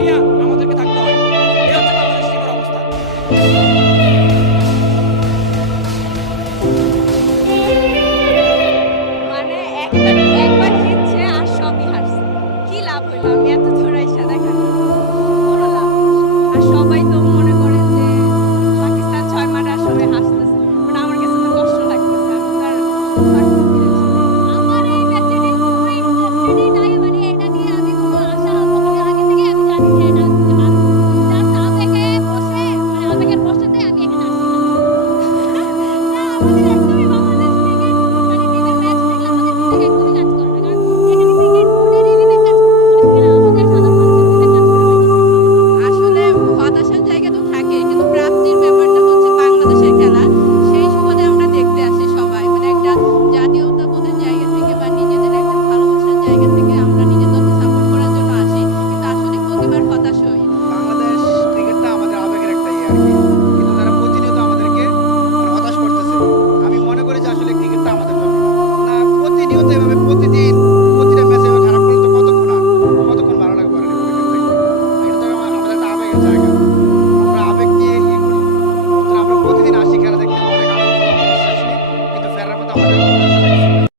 নিয়ে আমাদেরকে থাকতে হয়। এই হচ্ছে বাংলাদেশ টিমের অবস্থা। মানে একটা একবার জিতছে আর সবই হারছে, কি লাভ হইলো? আমি এত দূর আইসা দেখেন কোনো লাভ নেই। আর সবাই তো মনে করেন যে পাকিস্তান 6 মার আর সবাই হাসতেছে, বাট আমার কাছে তো কষ্ট লাগতেছে। আমি তো আর পারতেছি না আসলে। আমার এই ম্যাচে নিয়ে কোনো ইন্টারেস্টেডই নাই, মানে এটা নিয়ে আমি কোনো আশা মানে আগে থেকে আমি জানি যে এটা হারবো। জাস্ট আবেগে বসে মানে আবেগের বশতে আমি এখানে আসছিলাম। না আমাদের একদমই বাংলাদেশ ক্রিকেট মানে টিমের ম্যাচ দেখলে আমাদের বিবেক একদমই কাজ করে না, কারণ এখানে ক্রিকেট বোর্ডেরই বিবেক কাজ করতে পারে, সেখানে আমাদের সাধারণ মানুষের বিবেক কাজ করে না কিছুই। আসলে হতাশার জায়গা তো থাকেই, কিন্তু প্রাপ্তির ব্যাপারটা হচ্ছে বাংলাদেশের খেলা, সেই সুবাদে আমরা দেখতে আসি সবাই। মানে একটা জাতীয়তাবোধের জায়গা থেকে বা নিজেদের একটা ভালোবাসার জায়গা থেকে আমরা নিজের দলকে সাপোর্ট করার জন্য আসি, কিন্তু আসলে প্রতিবার হতাশ হই। বাংলাদেশ ক্রিকেটটা আমাদের আবেগের একটা ইয়ে আর কি, কিন্তু তারা প্রতিনিয়ত আমাদেরকে মানে হতাশ করতেছে। আমি মনে করি যে আসলে ক্রিকেটটা আমাদের জন্য না, প্রতিনিয়ত এভাবে